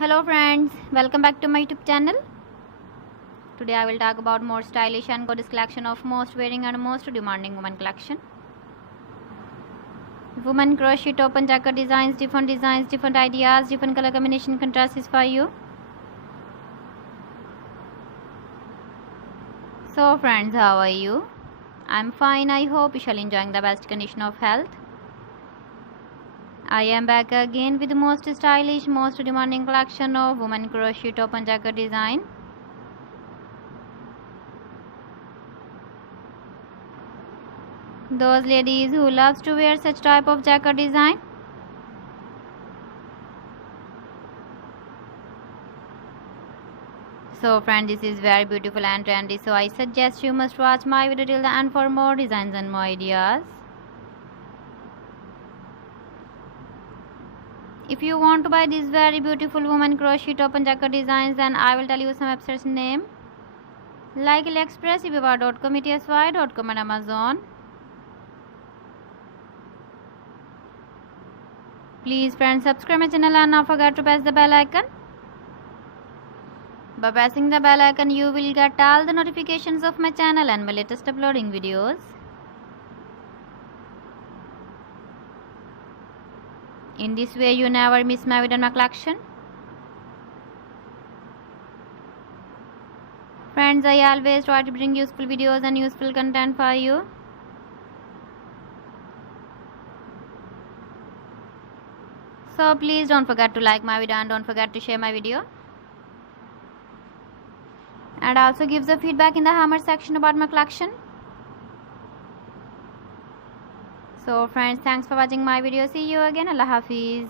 Hello friends, welcome back to my YouTube channel. Today I will talk about more stylish and gorgeous collection of most wearing and most demanding women collection. Women crochet top and jacket designs, different ideas, different color combination contrasts for you. So friends, how are you? I'm fine. I hope you shall enjoying the best condition of health. I am back again with the most stylish, most demanding collection of women crochet top and jacket design. Those ladies who loves to wear such type of jacket design. So friend, this is very beautiful and trendy, so I suggest you must watch my video till the end for more designs and more ideas. If you want to buy these very beautiful women crochet top and jacket designs, then I will tell you some websites name like AliExpress, eBay.com, ETSY.com and Amazon. Please friends, subscribe my channel and not forget to press the bell icon. By pressing the bell icon, you will get all the notifications of my channel and my latest uploading videos. In this way, you never miss my video and my collection. Friends, I always try to bring useful videos and useful content for you. So please don't forget to like my video and don't forget to share my video. And also give the feedback in the hammer section about my collection. So friends, thanks for watching my video. See you again. Allah Hafiz.